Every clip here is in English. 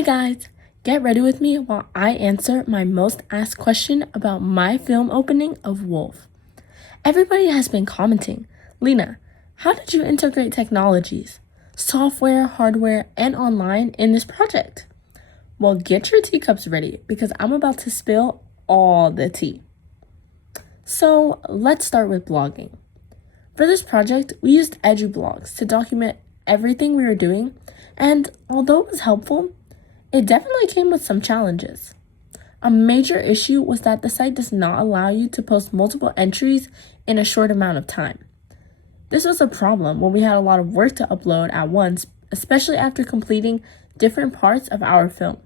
Hey guys, get ready with me while I answer my most asked question about my film opening of Wolf. Everybody has been commenting, Lena, how did you integrate technologies, software, hardware, and online in this project? Well, get your teacups ready because I'm about to spill all the tea. So let's start with blogging. For this project, we used EduBlogs to document everything we were doing, and although it was helpful, it definitely came with some challenges. A major issue was that the site does not allow you to post multiple entries in a short amount of time. This was a problem when we had a lot of work to upload at once, especially after completing different parts of our film.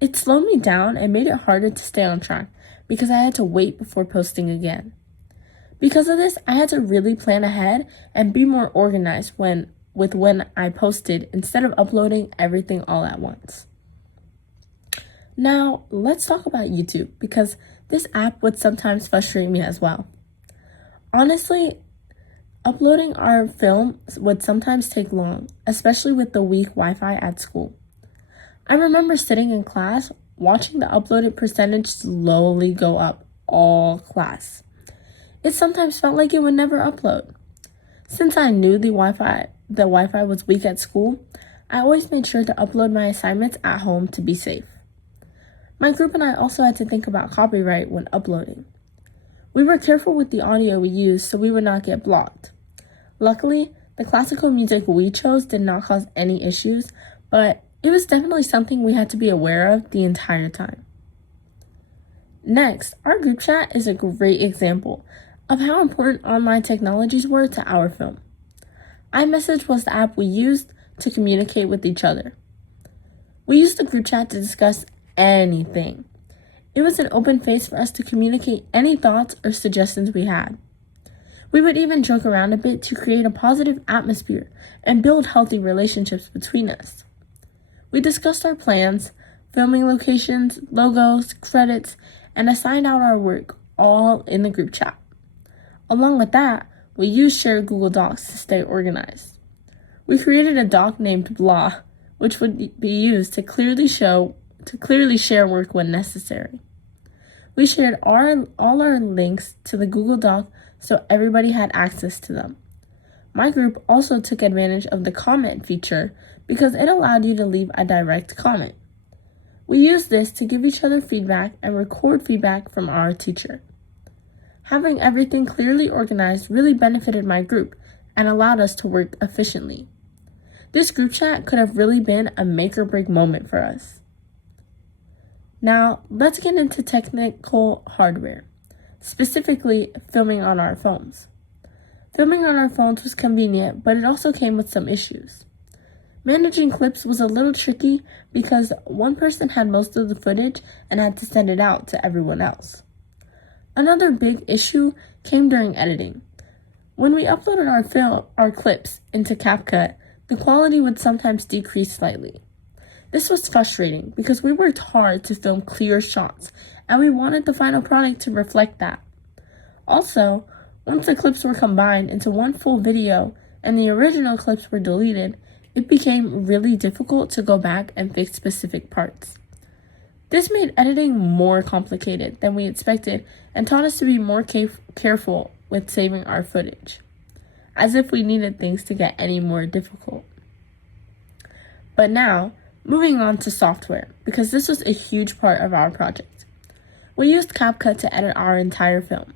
It slowed me down and made it harder to stay on track because I had to wait before posting again. Because of this, I had to really plan ahead and be more organized when I posted instead of uploading everything all at once. Now, let's talk about YouTube because this app would sometimes frustrate me as well. Honestly, uploading our film would sometimes take long, especially with the weak Wi-Fi at school. I remember sitting in class, watching the uploaded percentage slowly go up all class. It sometimes felt like it would never upload. Since I knew the Wi-Fi was weak at school, I always made sure to upload my assignments at home to be safe. My group and I also had to think about copyright when uploading. We were careful with the audio we used so we would not get blocked. Luckily, the classical music we chose did not cause any issues, but it was definitely something we had to be aware of the entire time. Next, our group chat is a great example of how important online technologies were to our film. iMessage was the app we used to communicate with each other. We used the group chat to discuss anything. It was an open space for us to communicate any thoughts or suggestions we had. We would even joke around a bit to create a positive atmosphere and build healthy relationships between us. We discussed our plans, filming locations, logos, credits, and assigned out our work all in the group chat. Along with that, we used shared Google Docs to stay organized. We created a doc named Blah, which would be used to clearly share work when necessary. We shared all our links to the Google Doc so everybody had access to them. My group also took advantage of the comment feature because it allowed you to leave a direct comment. We used this to give each other feedback and record feedback from our teacher. Having everything clearly organized really benefited my group and allowed us to work efficiently. This group chat could have really been a make or break moment for us. Now, let's get into technical hardware, specifically filming on our phones. Filming on our phones was convenient, but it also came with some issues. Managing clips was a little tricky because one person had most of the footage and had to send it out to everyone else. Another big issue came during editing. When we uploaded our clips into CapCut, the quality would sometimes decrease slightly. This was frustrating because we worked hard to film clear shots, and we wanted the final product to reflect that. Also, once the clips were combined into one full video and the original clips were deleted, it became really difficult to go back and fix specific parts. This made editing more complicated than we expected and taught us to be more careful with saving our footage, as if we needed things to get any more difficult. But now, moving on to software, because this was a huge part of our project. We used CapCut to edit our entire film.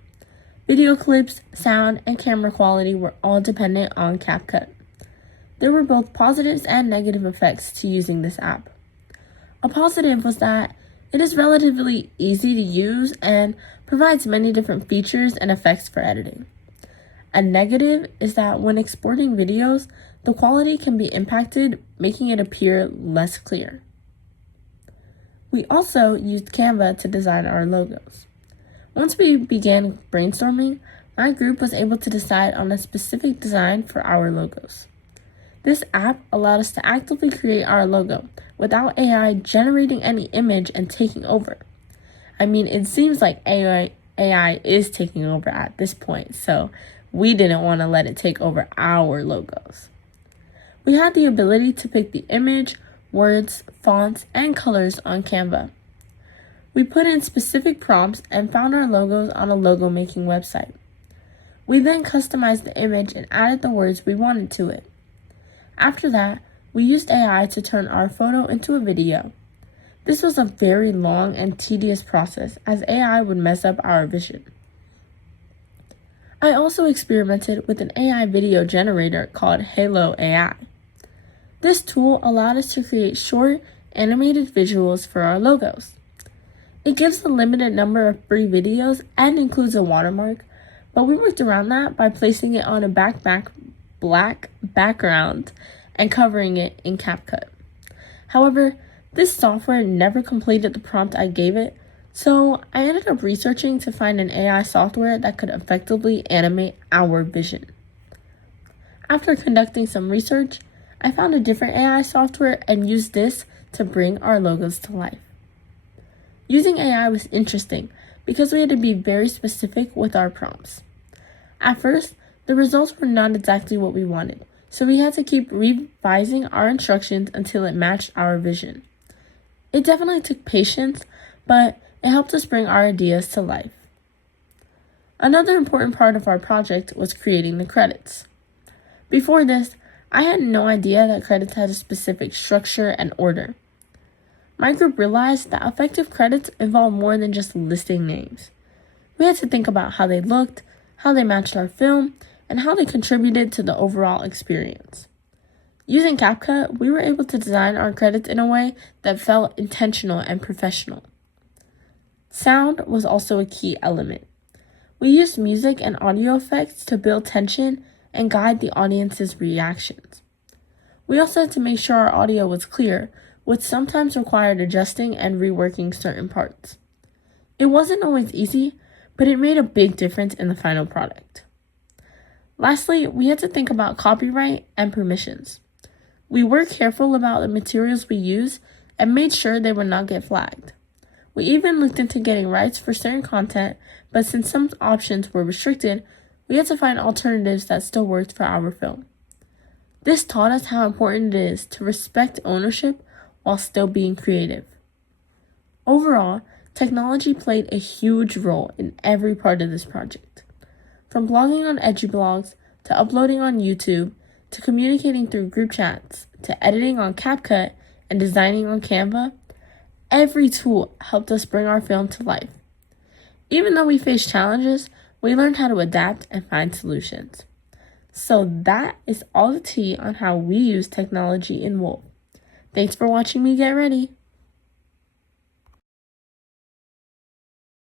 Video clips, sound, and camera quality were all dependent on CapCut. There were both positives and negative effects to using this app. A positive was that it is relatively easy to use and provides many different features and effects for editing. A negative is that when exporting videos, the quality can be impacted, making it appear less clear. We also used Canva to design our logos. Once we began brainstorming, my group was able to decide on a specific design for our logos. This app allowed us to actively create our logo without AI generating any image and taking over. I mean, it seems like AI is taking over at this point, so we didn't want to let it take over our logos. We had the ability to pick the image, words, fonts, and colors on Canva. We put in specific prompts and found our logos on a logo making website. We then customized the image and added the words we wanted to it. After that, we used AI to turn our photo into a video. This was a very long and tedious process as AI would mess up our vision. I also experimented with an AI video generator called Halo AI. This tool allowed us to create short, animated visuals for our logos. It gives a limited number of free videos and includes a watermark, but we worked around that by placing it on a black background and covering it in CapCut. However, this software never completed the prompt I gave it, so I ended up researching to find an AI software that could effectively animate our vision. After conducting some research, I found a different AI software and used this to bring our logos to life. Using AI was interesting because we had to be very specific with our prompts. At first, the results were not exactly what we wanted, so we had to keep revising our instructions until it matched our vision. It definitely took patience, but it helped us bring our ideas to life. Another important part of our project was creating the credits. Before this, I had no idea that credits had a specific structure and order. My group realized that effective credits involve more than just listing names. We had to think about how they looked, how they matched our film, and how they contributed to the overall experience. Using CapCut, we were able to design our credits in a way that felt intentional and professional. Sound was also a key element. We used music and audio effects to build tension and guide the audience's reactions. We also had to make sure our audio was clear, which sometimes required adjusting and reworking certain parts. It wasn't always easy, but it made a big difference in the final product. Lastly, we had to think about copyright and permissions. We were careful about the materials we use and made sure they would not get flagged. We even looked into getting rights for certain content, but since some options were restricted, we had to find alternatives that still worked for our film. This taught us how important it is to respect ownership while still being creative. Overall, technology played a huge role in every part of this project. From blogging on EduBlogs, to uploading on YouTube, to communicating through group chats, to editing on CapCut, and designing on Canva, every tool helped us bring our film to life. Even though we faced challenges, we learned how to adapt and find solutions. So that is all the tea on how we use technology in Wolf. Thanks for watching me get ready.